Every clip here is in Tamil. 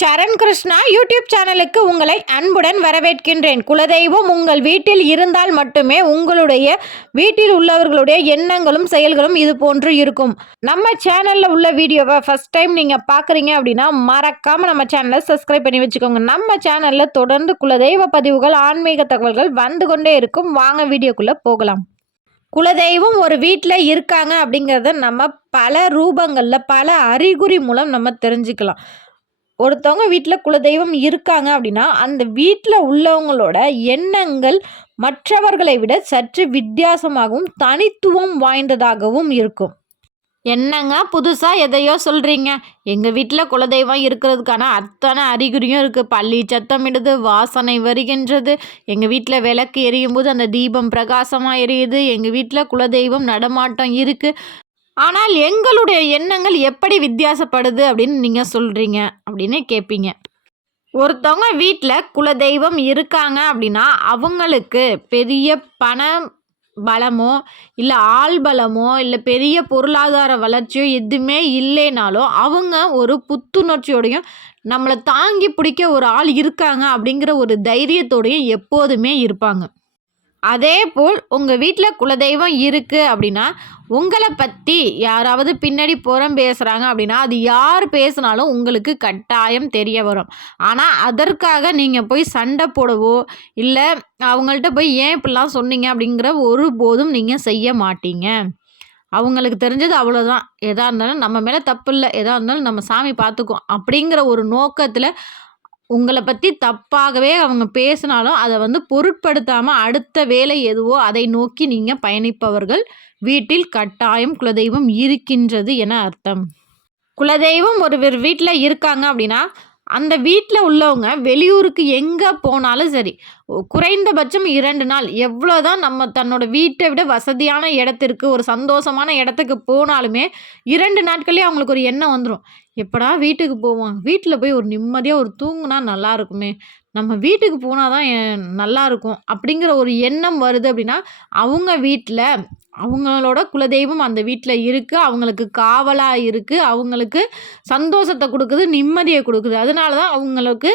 சரண் கிருஷ்ணா யூடியூப் சேனலுக்கு உங்களை அன்புடன் வரவேற்கின்றேன். குலதெய்வம் உங்கள் வீட்டில் இருந்தால் மட்டுமே உங்களுடைய வீட்டில் உள்ளவர்களுடைய எண்ணங்களும் செயல்களும் இது போன்று இருக்கும். நம்ம சேனலில் உள்ள வீடியோவை ஃபஸ்ட் டைம் நீங்கள் பார்க்குறீங்க அப்படின்னா மறக்காமல் நம்ம சேனலை சப்ஸ்கிரைப் பண்ணி வச்சுக்கோங்க. நம்ம சேனலில் தொடர்ந்து குலதெய்வ பதிவுகள் ஆன்மீக தகவல்கள் வந்து கொண்டே இருக்கும். வாங்க வீடியோக்குள்ளே போகலாம். குலதெய்வம் ஒரு வீட்டில் இருக்காங்க அப்படிங்கிறத நம்ம பல ரூபங்களில் பல அறிகுறி மூலம் நம்ம தெரிஞ்சுக்கலாம். ஒருத்தவங்க வீட்டில் குலதெய்வம் இருக்காங்க அப்படின்னா அந்த வீட்டில் உள்ளவங்களோட எண்ணங்கள் மற்றவர்களை விட சற்று வித்தியாசமாகவும் தனித்துவம் வாய்ந்ததாகவும் இருக்கும். என்னங்க? புதுசாக எதையோ சொல்கிறீங்க எங்கள் வீட்டில் குலதெய்வம் இருக்கிறதுக்கான அத்தனை அறிகுறியும் இருக்குது பள்ளி சத்தமிடுது வாசனை வருகின்றது. எங்கள் வீட்டில் விளக்கு எரியும் போது அந்த தீபம் பிரகாசமாக எரியுது. எங்கள் வீட்டில் குலதெய்வம் நடமாட்டம் இருக்குது ஆனால் எங்களுடைய எண்ணங்கள் எப்படி வித்தியாசப்படுது அப்படின்னு நீங்கள் சொல்கிறீங்க அப்படின்னு கேட்பீங்க ஒருத்தவங்க வீட்டில் குலதெய்வம் இருக்காங்க அப்படின்னா அவங்களுக்கு பெரிய பணம் பலமோ இல்லை ஆள் பலமோ இல்லை பெரிய பொருளாதார வளர்ச்சியோ எதுவுமே இல்லைனாலும் அவங்க ஒரு புத்துணர்ச்சியோடையும் நம்மளை தாங்கி பிடிக்க ஒரு ஆள் இருக்காங்க அப்படிங்கிற ஒரு தைரியத்தோடையும் எப்போதுமே இருப்பாங்க. அதே போல் உங்கள் வீட்டில் குலதெய்வம் இருக்குது அப்படின்னா உங்களை பற்றி யாராவது பின்னாடி புறம் பேசுகிறாங்க அப்படின்னா அது யார் பேசினாலும் உங்களுக்கு கட்டாயம் தெரிய வரும். ஆனால் அதற்காக நீங்கள் போய் சண்டை போடவோ இல்லை அவங்கள்ட்ட போய் ஏன் இப்படிலாம் சொன்னீங்க அப்படிங்கிற ஒரு போதும் நீங்கள் செய்ய மாட்டீங்க. அவங்களுக்கு தெரிஞ்சது அவ்வளோதான் எதாக இருந்தாலும் நம்ம மேலே தப்பு இல்லை. எதாக இருந்தாலும் நம்ம சாமி பார்த்துக்கும் அப்படிங்கிற ஒரு நோக்கத்தில் உங்களை பற்றி தப்பாகவே அவங்க பேசினாலும் அதை வந்து பொருட்படுத்தாமல் அடுத்த வேலை எதுவோ அதை நோக்கி நீங்கள் பயணிப்பவர்கள் வீட்டில் கட்டாயம் குலதெய்வம் இருக்கின்றது என அர்த்தம். குலதெய்வம் ஒரு வீட்டில் இருக்காங்க அப்படின்னா அந்த வீட்டில் உள்ளவங்க வெளியூருக்கு எங்கே போனாலும் சரி குறைந்தபட்சம் இரண்டு நாள் எவ்வளோ தான் நம்ம தன்னோட வீட்டை விட வசதியான இடத்திற்கு ஒரு சந்தோஷமான இடத்துக்கு போனாலுமே இரண்டு நாட்கள்லேயே அவங்களுக்கு ஒரு எண்ணம் வந்துடும் எப்படா வீட்டுக்கு போவோம் வீட்டில் போய் ஒரு நிம்மதியாக ஒரு தூங்குனா நல்லா இருக்குமே. நம்ம வீட்டுக்கு போனால் தான் நல்லா இருக்கும். அப்படிங்கிற ஒரு எண்ணம் வருது அப்படின்னா அவங்க வீட்டில் அவங்களோட குலதெய்வம் அந்த வீட்டில் இருக்குது அவங்களுக்கு காவலாக இருக்குது அவங்களுக்கு சந்தோஷத்தை கொடுக்குது நிம்மதியை கொடுக்குது. அதனால தான் அவங்களுக்கு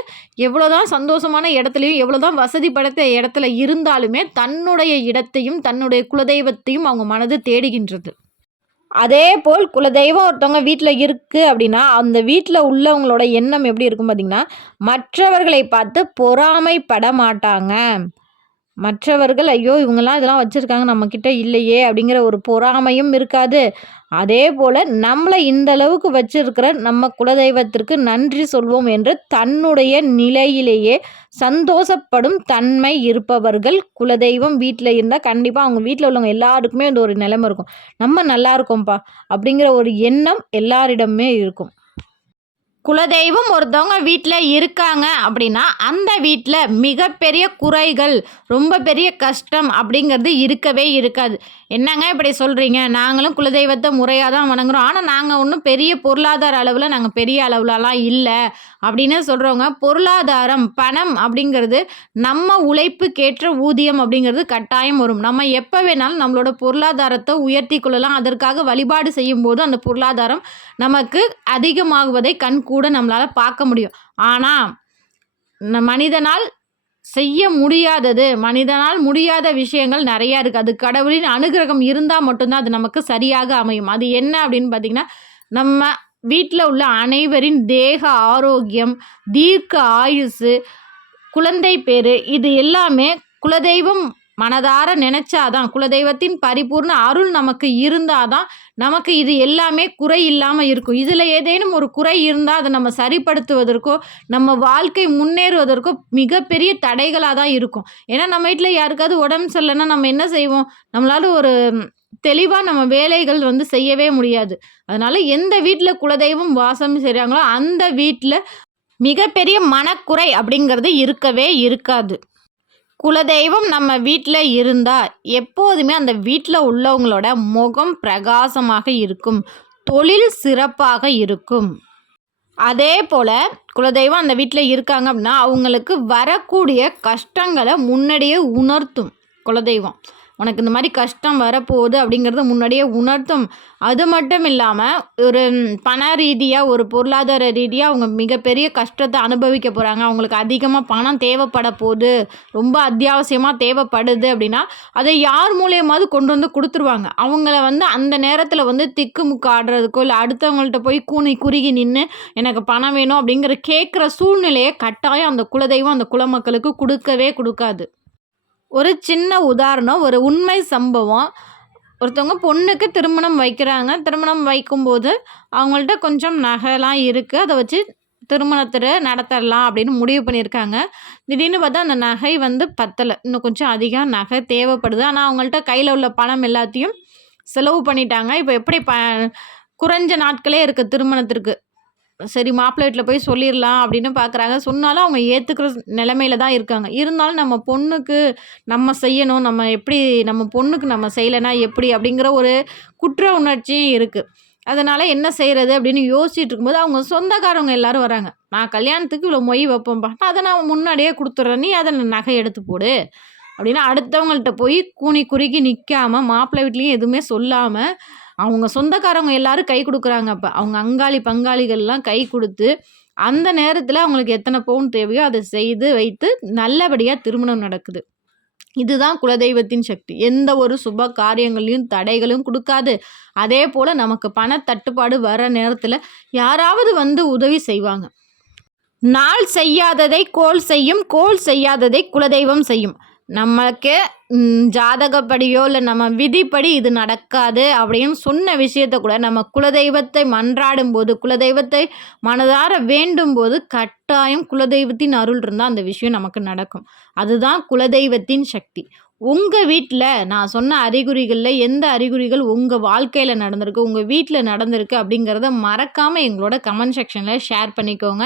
எவ்வளோ தான் சந்தோஷமான இடத்துலையும் எவ்வளோ தான் வசதி படைத்த இடத்துல இருந்தாலுமே தன்னுடைய இடத்தையும் தன்னுடைய குலதெய்வத்தையும் அவங்க மனது தேடுகின்றது. அதே போல் குலதெய்வம் ஒருத்தவங்க வீட்டில் இருக்குது அப்படின்னா அந்த வீட்டில் உள்ளவங்களோட எண்ணம் எப்படி இருக்கும் பார்த்திங்கன்னா மற்றவர்களை பார்த்து பொறாமைப்பட மாட்டாங்க. மற்றவர்கள் ஐயோ இவங்கெல்லாம் இதெல்லாம் வச்சுருக்காங்க நம்மக்கிட்ட இல்லையே அப்படிங்கிற ஒரு பொறாமையும் இருக்காது. அதே போல் நம்மளை இந்த அளவுக்கு வச்சிருக்கிற நம்ம குலதெய்வத்திற்கு நன்றி சொல்வோம் என்று தன்னுடைய நிலையிலேயே சந்தோஷப்படும் தன்மை இருப்பவர்கள் குலதெய்வம் வீட்டில் இருந்தால் கண்டிப்பாக அவங்க வீட்டில் உள்ளவங்க எல்லாருக்குமே இந்த ஒரு நிலைமை இருக்கும். நம்ம நல்லா இருக்கோம்ப்பா அப்படிங்கிற ஒரு எண்ணம் எல்லாரிடமே இருக்கும். குலதெய்வம் ஒருத்தவங்க வீட்டில் இருக்காங்க அப்படின்னா அந்த வீட்டில் மிகப்பெரிய குறைகள் ரொம்ப பெரிய கஷ்டம் அப்படிங்கிறது இருக்கவே இருக்காது. என்னங்க இப்படி சொல்கிறீங்க நாங்களும் குலதெய்வத்தை முறையாக தான் வணங்குறோம். ஆனால் நாங்கள் ஒன்றும் பெரிய பொருளாதார அளவில் நாங்கள் பெரிய அளவுலலாம் இல்லை அப்படின்னு சொல்கிறவங்க பொருளாதாரம் பணம் அப்படிங்கிறது நம்ம உழைப்புக்கேற்ற ஊதியம் அப்படிங்கிறது கட்டாயம் வரும். நம்ம எப்போ வேணாலும் நம்மளோட பொருளாதாரத்தை உயர்த்தி கொள்ளலாம். அதற்காக வழிபாடு செய்யும் போது அந்த பொருளாதாரம் நமக்கு அதிகமாகுவதை கண்கூ கூட நம்மளால் பார்க்க முடியும். ஆனால் மனிதனால் செய்ய முடியாதது மனிதனால் முடியாத விஷயங்கள் நிறையா இருக்குது அது கடவுளின் அனுகிரகம் இருந்தால் மட்டும்தான் அது நமக்கு சரியாக அமையும். அது என்ன அப்படின்னு பார்த்திங்கன்னா நம்ம வீட்டில் உள்ள அனைவரின் தேக ஆரோக்கியம் தீர்க்க ஆயுசு குழந்தை பேர் இது எல்லாமே குலதெய்வம் மனதார நினச்சாதான் குலதெய்வத்தின் பரிபூர்ண அருள் நமக்கு இருந்தாதான் நமக்கு இது எல்லாமே குறை இல்லாமல் இருக்கும். இதில் ஏதேனும் ஒரு குறை இருந்தால் அதை நம்ம சரிப்படுத்துவதற்கோ நம்ம வாழ்க்கை முன்னேறுவதற்கோ மிகப்பெரிய தடைகளாக தான் இருக்கும். ஏன்னா நம்ம வீட்டில் யாருக்காவது உடம்பு சரியில்லைன்னா நம்ம என்ன செய்வோம்? நம்மளால ஒரு தெளிவாக நம்ம வேலைகள் வந்து செய்யவே முடியாது. அதனால் எந்த வீட்டில் குலதெய்வம் வாசம் செய்கிறாங்களோ அந்த வீட்டில் மிகப்பெரிய மனக்குறை அப்படிங்கிறது இருக்கவே இருக்காது. குலதெய்வம் நம்ம வீட்டில் இருந்தால் எப்போதுமே அந்த வீட்டில் உள்ளவங்களோட முகம் பிரகாசமாக இருக்கும் தொழில் சிறப்பாக இருக்கும். அதே போல் குலதெய்வம் அந்த வீட்டில் இருக்காங்க அப்படின்னா அவங்களுக்கு வரக்கூடிய கஷ்டங்களை முன்னாடியே உணர்த்தும் குலதெய்வம். உனக்கு இந்த மாதிரி கஷ்டம் வரப்போகுது அப்படிங்கிறத முன்னாடியே உணர்த்தும். அது மட்டும் இல்லாமல் ஒரு பண ரீதியாக ஒரு பொருளாதார ரீதியாக அவங்க மிகப்பெரிய கஷ்டத்தை அனுபவிக்க போகிறாங்க அவங்களுக்கு அதிகமாக பணம் தேவைப்பட போகுது. ரொம்ப அத்தியாவசியமாக தேவைப்படுது அப்படின்னா அதை யார் மூலியமாவது கொண்டு வந்து கொடுத்துருவாங்க. அவங்கள வந்து அந்த நேரத்தில் வந்து திக்குமுக்கு ஆடுறதுக்கோ இல்லை அடுத்தவங்கள்ட்ட போய் கூனி குறுகி நின்று எனக்கு பணம் வேணும் அப்படிங்கிற கேட்குற சூழ்நிலையை கட்டாயம் அந்த குலதெய்வம் அந்த குலமக்களுக்கு கொடுக்கவே கொடுக்காது. ஒரு சின்ன உதாரணம் ஒரு உண்மை சம்பவம். ஒருத்தவங்க பொண்ணுக்கு திருமணம் வைக்கிறாங்க. திருமணம் வைக்கும்போது அவங்கள்ட்ட கொஞ்சம் நகைலாம் இருக்குது அதை வச்சு திருமணத்தில் நடத்தரலாம் அப்படின்னு முடிவு பண்ணியிருக்காங்க. திடீர்னு பார்த்தா அந்த நகை வந்து பத்தலை. இன்னும் கொஞ்சம் அதிகம் நகை தேவைப்படுது. ஆனால் அவங்கள்ட்ட கையில் உள்ள பணம் எல்லாத்தையும் செலவு பண்ணிட்டாங்க. இப்போ எப்படி ப குறைஞ்ச நாட்களே இருக்குது திருமணத்திற்கு. சரி மாப்பிள்ளை வீட்டில் போய் சொல்லிடலாம் அப்படின்னு பார்க்குறாங்க சொன்னாலும் அவங்க ஏற்றுக்கிற நிலமையில தான் இருக்காங்க. இருந்தாலும் நம்ம பொண்ணுக்கு நம்ம செய்யணும். நம்ம எப்படி நம்ம பொண்ணுக்கு நம்ம செய்யலைன்னா எப்படி அப்படிங்கிற ஒரு குற்ற உணர்ச்சியும் இருக்குது அதனால் என்ன செய்கிறது அப்படின்னு யோசிச்சுட்டு இருக்கும்போது அவங்க சொந்தக்காரவங்க எல்லாரும் வராங்க. நான் கல்யாணத்துக்கு இவ்வளோ மொய் வைப்பேன்ப்பா அதை நான் முன்னாடியே கொடுத்துட்றேன். நீ அதை நகை எடுத்து போடு அப்படின்னா அடுத்தவங்கள்ட்ட போய் கூனி குறுக்கி நிற்காம மாப்பிள்ளை வீட்லேயும் எதுவுமே சொல்லாமல் அவங்க சொந்தக்காரவங்க எல்லாரும் கை கொடுக்குறாங்க அப்போ. அவங்க அங்காளி பங்காளிகள்லாம் கை கொடுத்து அந்த நேரத்தில் அவங்களுக்கு எத்தனை பவுன் தேவையோ அதை செய்து வைத்து நல்லபடியாக திருமணம் நடக்குது. இதுதான் குலதெய்வத்தின் சக்தி. எந்த ஒரு சுப காரியங்களையும் தடைகளும் கொடுக்காது. அதே போல் நமக்கு பண தட்டுப்பாடு வர நேரத்தில் யாராவது வந்து உதவி செய்வாங்க. நாள் செய்யாததை கோல் செய்யும் கோல் செய்யாததை குலதெய்வம் செய்யும். நமக்கு ஜாதகப்படியோ இல்லை நம்ம விதிப்படி இது நடக்காது அப்படின்னு சொன்ன விஷயத்த கூட நம்ம குலதெய்வத்தை மன்றாடும் போது குலதெய்வத்தை மனதார வேண்டும் போது கட்டாயம் குலதெய்வத்தின் அருள் இருந்தால் அந்த விஷயம் நமக்கு நடக்கும். அதுதான் குலதெய்வத்தின் சக்தி. உங்கள் வீட்டில் நான் சொன்ன அறிகுறிகளில் எந்த அறிகுறிகள் உங்கள் வாழ்க்கையில் நடந்திருக்கு உங்கள் வீட்டில் நடந்திருக்கு அப்படிங்கிறத மறக்காமல் எங்களோட கமெண்ட் செக்ஷனில் ஷேர் பண்ணிக்கோங்க.